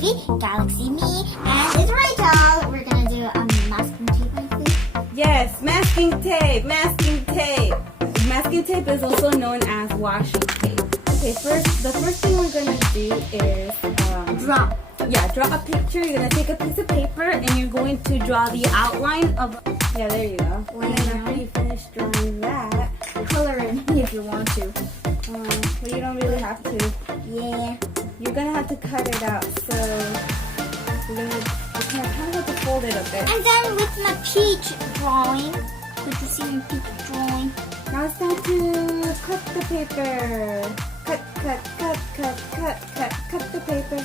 FruitTV, Galaxy Me, and it's Rachel. We're gonna do a masking tape, I think. Yes, masking tape, masking tape. Masking tape is also known as washi tape. Okay, the first thing we're gonna do is Draw. Draw a picture. You're gonna take a piece of paper and you're going to draw the outline of. Yeah, there you go. And then after you finish drawing that, Color in if you want to. but you don't really have to. Yeah. You're gonna have to cut it out. So we're kind of have to fold it a bit. I'm done with my peach drawing. Could you see my peach drawing? Now it's time to cut the paper. Cut the paper.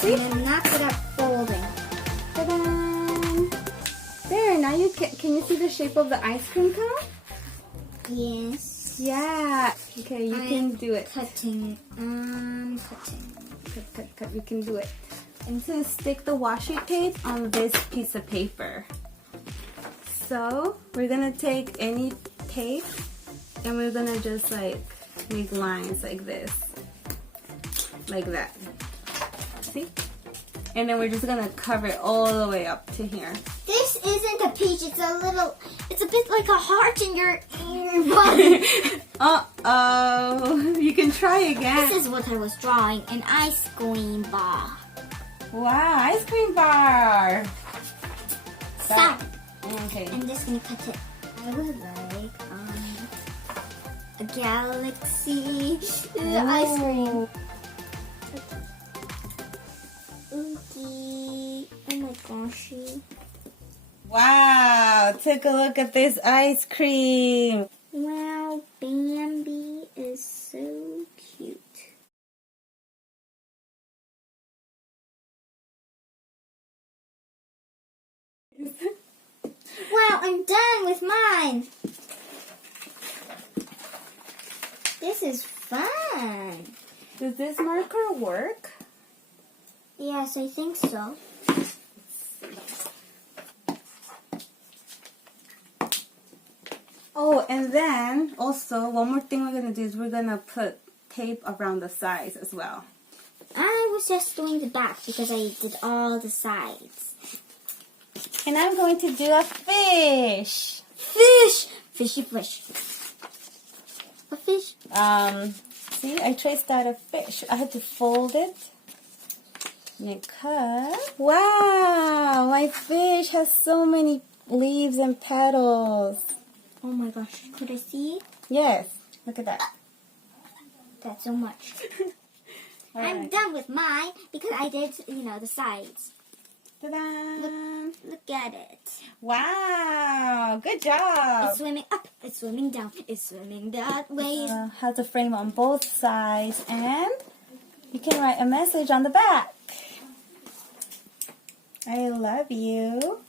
See? And then after that, folding. Ta-da! There, now you can you see the shape of the ice cream cone? Yes. Yeah. Okay, you can do it. Cutting. Cut. You can do it. And to stick the washi tape on this piece of paper. So we're gonna take any tape and we're gonna just like make lines like this. Like that. See? And then we're just gonna cover it all the way up to here. This isn't a peach, it's a bit like a heart in your body. Uh-oh. You can try again. This is what I was drawing, an ice cream bar. Wow, ice cream bar. Stop. Okay. I'm just gonna cut it. I would like a galaxy ice cream. Okay. Oh my gosh. Wow, take a look at this ice cream. Wow, Bambi is so cute. Wow, I'm done with mine. This is fun. Does this marker work? Yes, I think so. Oh, and then also one more thing we're gonna do is we're gonna put tape around the sides as well. I was just doing the back because I did all the sides. And I'm going to do a fish. Fish! Fishy fish. A fish. See, I traced out a fish. I had to fold it. And then cut. Wow, my fish has so many leaves and petals. Oh my gosh, could I see it? Yes, look at that. That's so much. I'm Alright. done with mine because I did, the sides. Ta-da! Look at it. Wow, good job. It's swimming up, it's swimming down, it's swimming that way. Has a frame on both sides, and you can write a message on the back. I love you.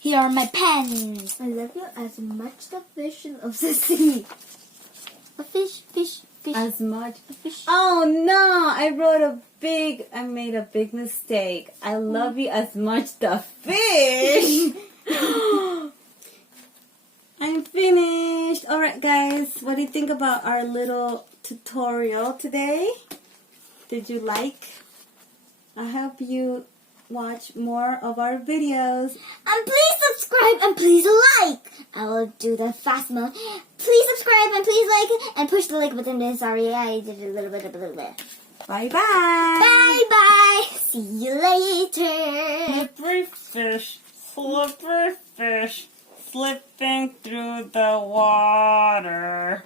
Here are my pens. I love you as much the fish loves the sea. A fish, fish, fish. As much. A fish. Oh no, I made a big mistake. I love you as much the fish. I'm finished. Alright guys, what do you think about our little tutorial today? Did you like? I hope you watch more of our videos. And please subscribe and please like. I will do the fast mode. Please subscribe and please like and push the like button. Sorry, I did a little bit. Bye bye. Bye bye. See you later. Slippery fish, slipping through the water.